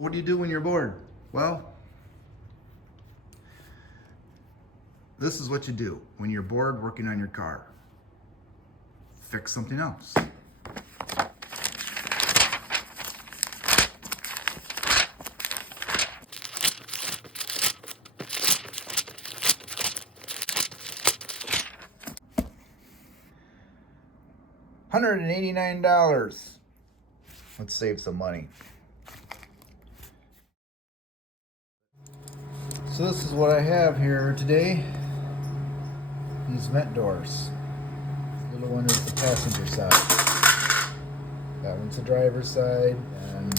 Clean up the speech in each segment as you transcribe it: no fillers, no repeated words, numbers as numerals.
What do you do when you're bored? Well, this is what you do when you're bored working on your car. Fix something else. $189. Let's save some money. So this is what I have here today. These vent doors. The little one is the passenger side. That one's the driver's side, and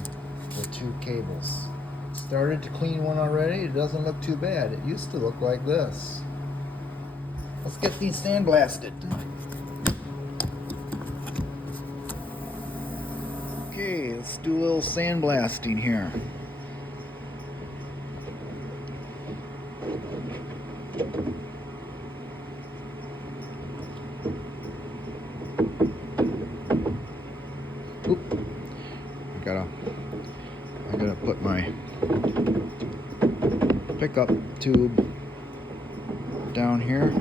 the two cables. Started to clean one already. It doesn't look too bad. It used to look like this. Let's get these sandblasted. Okay, let's do a little sandblasting here. Oop. I gotta put my pickup tube down here.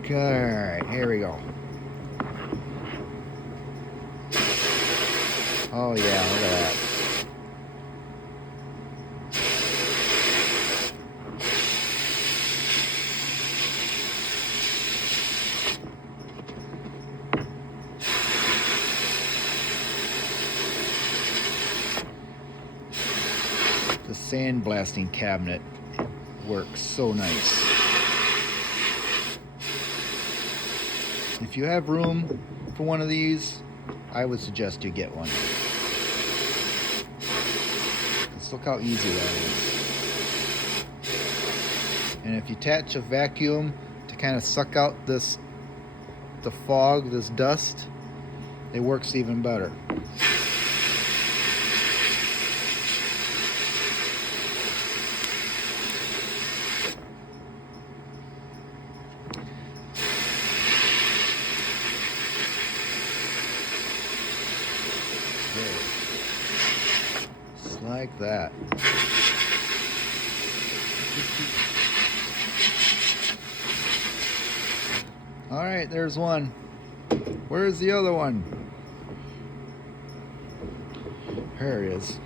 Okay, alright, here we go. Oh yeah, look at that. The sandblasting cabinet works so nice. If you have room for one of these, I would suggest you get one. Just look how easy that is. And if you attach a vacuum to kind of suck out the fog, this dust, it works even better. Just like that. All right, there's one. Where's the other one? There it is.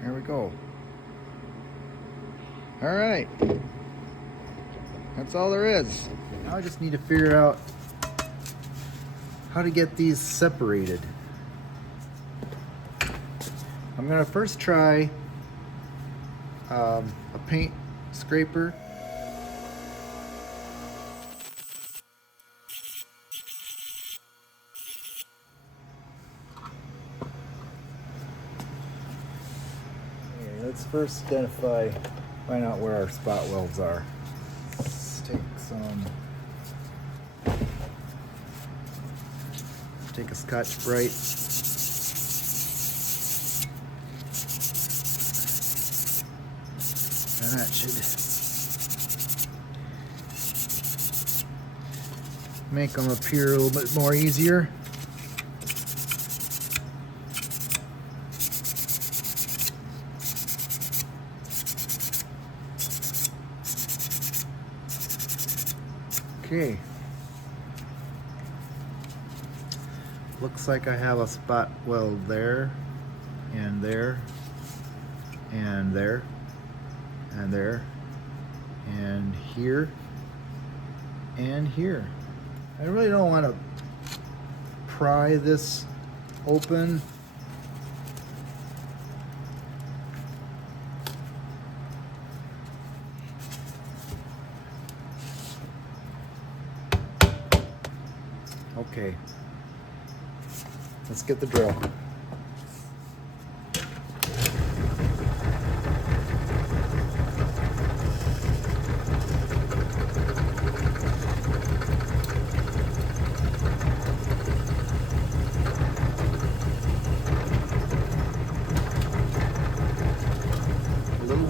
There we go. All right. That's all there is. Now I just need to figure out how to get these separated. I'm gonna first try a paint scraper. Let's first find out where our spot welds are. Let's take a Scotch-Brite. And that should make them appear a little bit more easier. Okay, looks like I have a spot weld there, and there, and there, and there, and here, and here. I really don't want to pry this open. Okay, let's get the drill.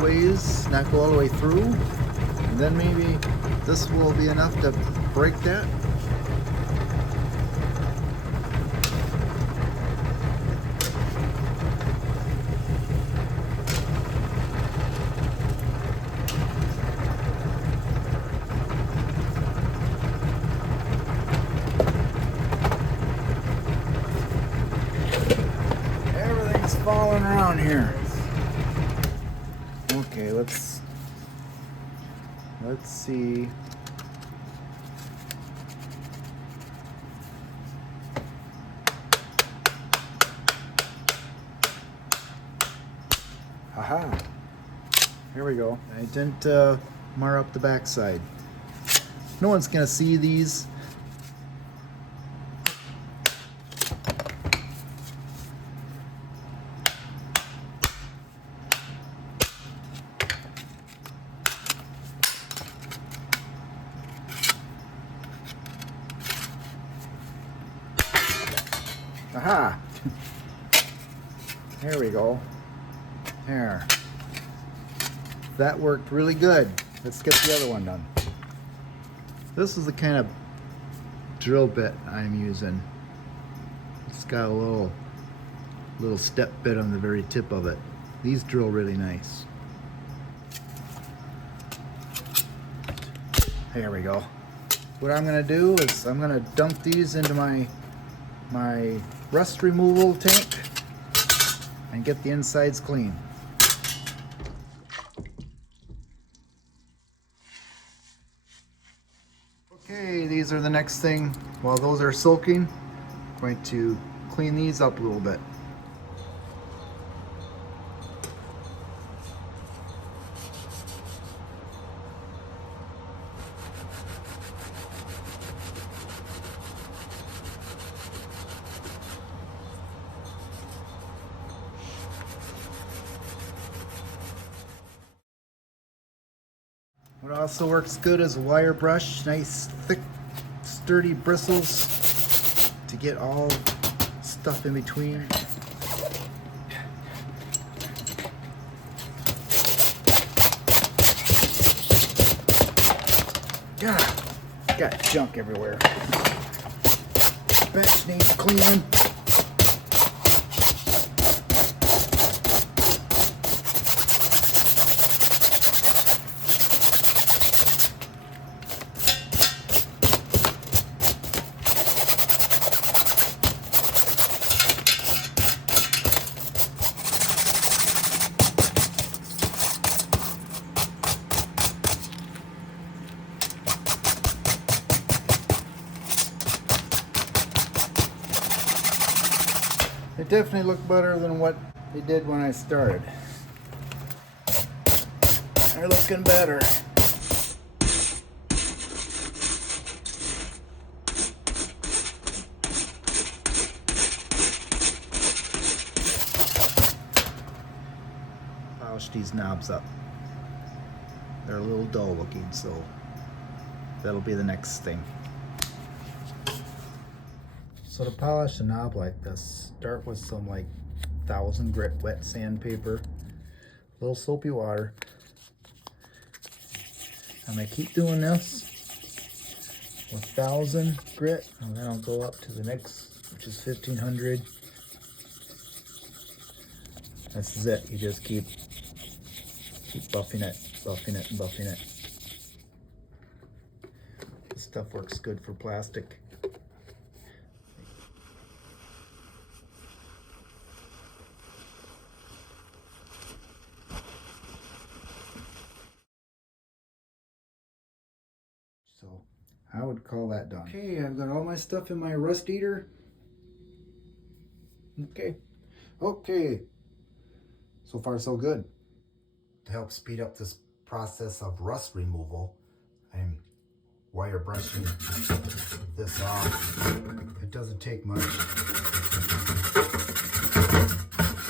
ways, not go all the way through, and then maybe this will be enough to break that. Everything's falling around here. Okay, let's see. Aha! Here we go. I didn't mar up the backside. No one's gonna see these. Aha! There we go. There. That worked really good. Let's get the other one done. This is the kind of drill bit I'm using. It's got a little step bit on the very tip of it. These drill really nice. There we go. What I'm gonna do is I'm gonna dump these into my rust removal tank and get the insides clean. Okay, these are the next thing. While those are soaking, I'm going to clean these up a little bit. What also works good is a wire brush, nice thick sturdy bristles to get all stuff in between. Got junk everywhere. Bench needs cleaning. It definitely looked better than what they did when I started. They're looking better. Polish these knobs up. They're a little dull looking, so that'll be the next thing. So to polish a knob like this, start with some like 1000 grit wet sandpaper, a little soapy water. I'm gonna keep doing this with 1000 grit, and then I'll go up to the next, which is 1500. This is it. You just keep buffing it, buffing it, and buffing it. This stuff works good for plastic. So I would call that done. Okay, I've got all my stuff in my rust eater. Okay. So far so good. To help speed up this process of rust removal, I'm wire brushing this off. It doesn't take much.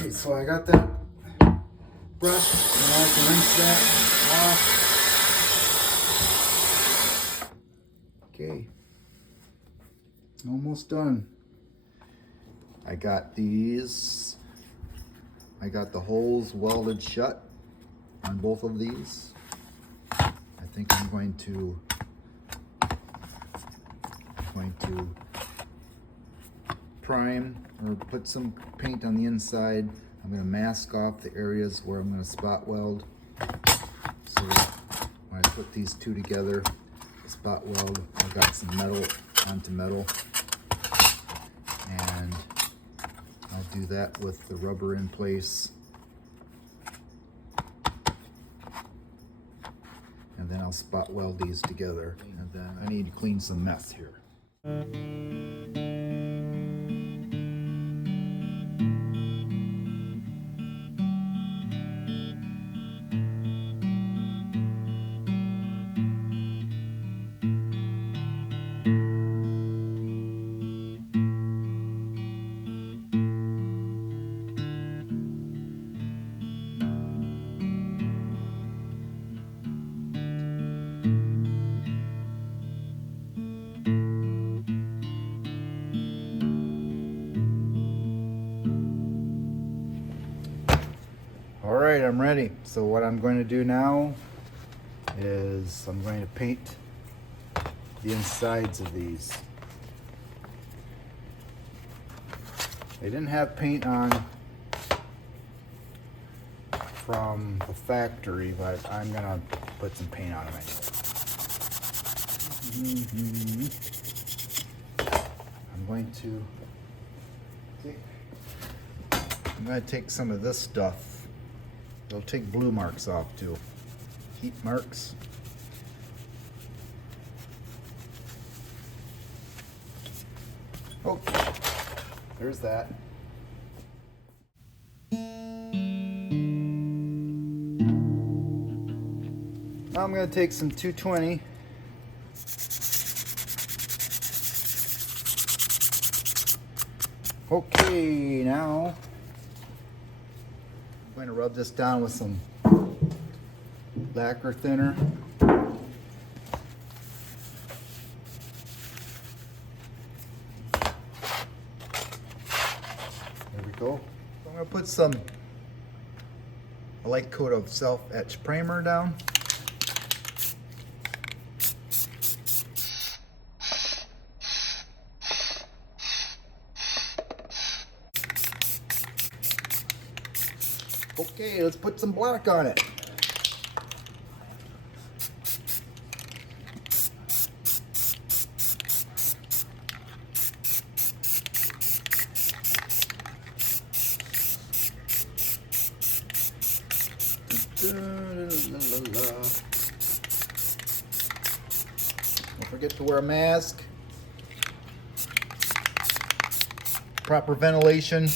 Okay, so I got that brush, and I can rinse that off. Okay, almost done. I got the holes welded shut. on both of these. I think I'm going to prime or put some paint on the inside. I'm going to mask off the areas where I'm going to spot weld. So when I put these two together, spot weld, I've got some metal onto metal. And I'll do that with the rubber in place. And then I'll spot weld these together. And then I need to clean some mess here. Alright, I'm ready. So what I'm going to do now is I'm going to paint the insides of these. They didn't have paint on from the factory, but I'm going to put some paint on them anyway. I'm going to take some of this stuff. It'll take blue marks off too. Heat marks. Oh, there's that. Now I'm going to take some 220. Okay, now I'm going to rub this down with some lacquer thinner. There we go. I'm going to put a light coat of self-etch primer down. Okay, let's put some black on it. Don't forget to wear a mask. Proper ventilation.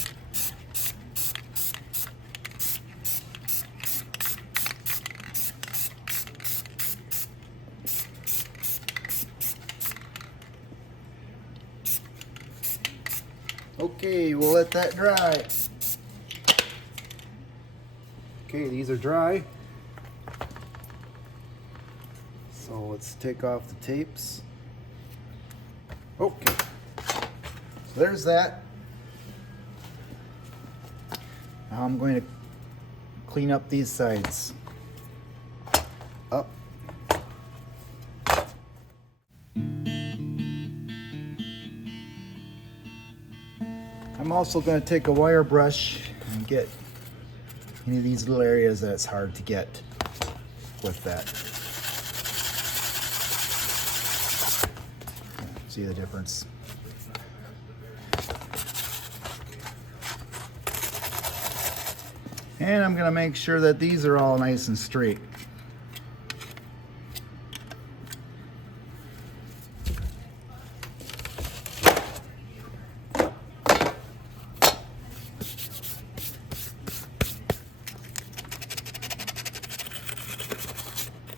Okay, we'll let that dry. Okay, these are dry. So let's take off the tapes. Okay, so there's that. Now I'm going to clean up these sides. Up. I'm also going to take a wire brush and get any of these little areas that it's hard to get with that. See the difference? And I'm going to make sure that these are all nice and straight.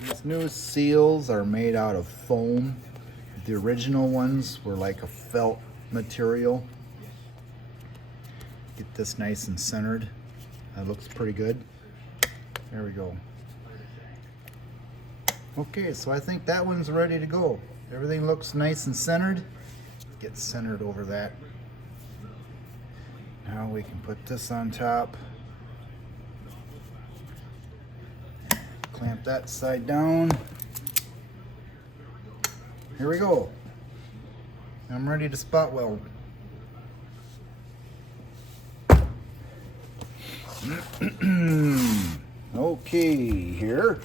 These new seals are made out of foam. The original ones were like a felt material. Get this nice and centered. That looks pretty good. There we go. Okay, so I think that one's ready to go. Everything looks nice and centered. Get centered over that. Now we can put this on top. Clamp that side down. Here we go. I'm ready to spot weld. Okay, here.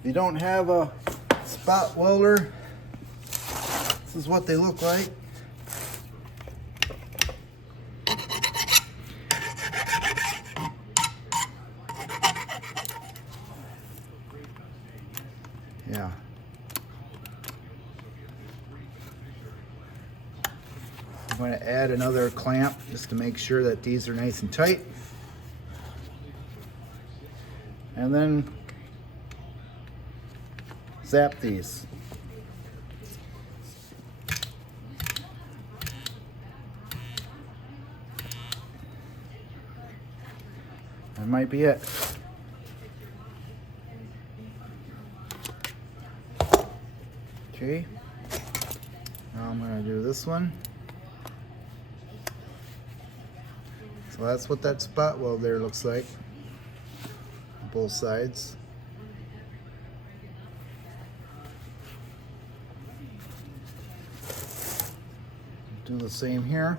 If you don't have a spot welder, this is what they look like. Yeah. I'm going to add another clamp just to make sure that these are nice and tight. And then zap these. That might be it. Okay. Now I'm going to do this one. So that's what that spot weld there looks like. Both sides. Do the same here.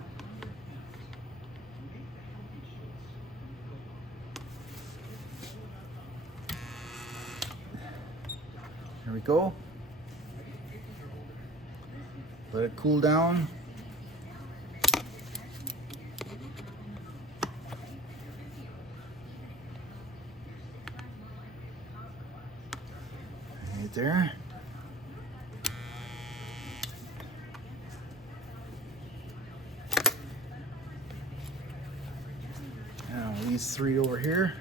There we go. Let it cool down. Right there. Now these three over here.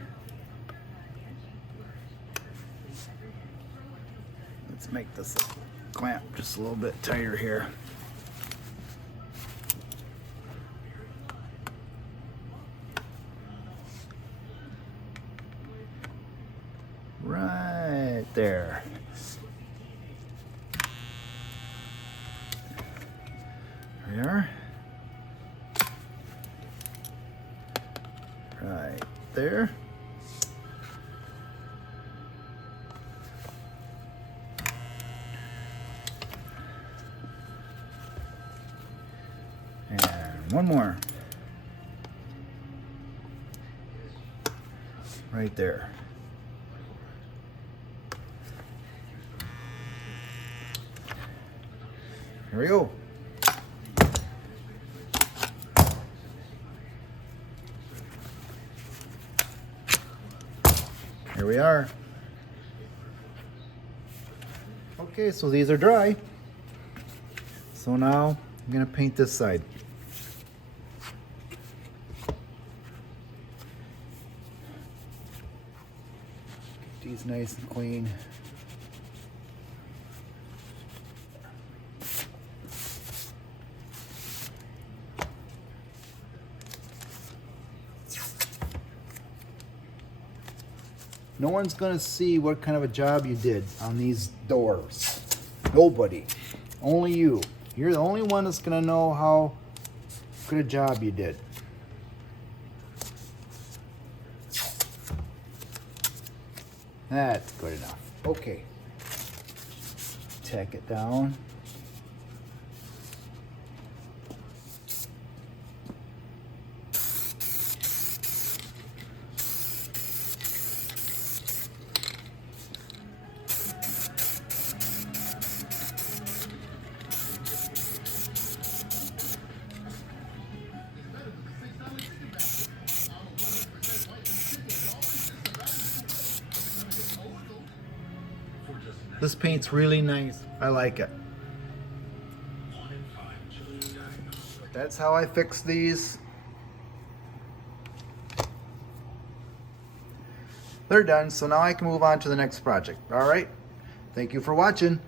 Let's make this clamp just a little bit tighter here. Right there. There we are. Right there. And one more. Right there. Here we go. Here we are. Okay, so these are dry. So now I'm going to paint this side. Get these nice and clean. No one's gonna see what kind of a job you did on these doors. Nobody. Only you. You're the only one that's gonna know how good a job you did. That's good enough. Okay. Tack it down. This paint's really nice. I like it. That's how I fix these. They're done, so now I can move on to the next project. All right. Thank you for watching.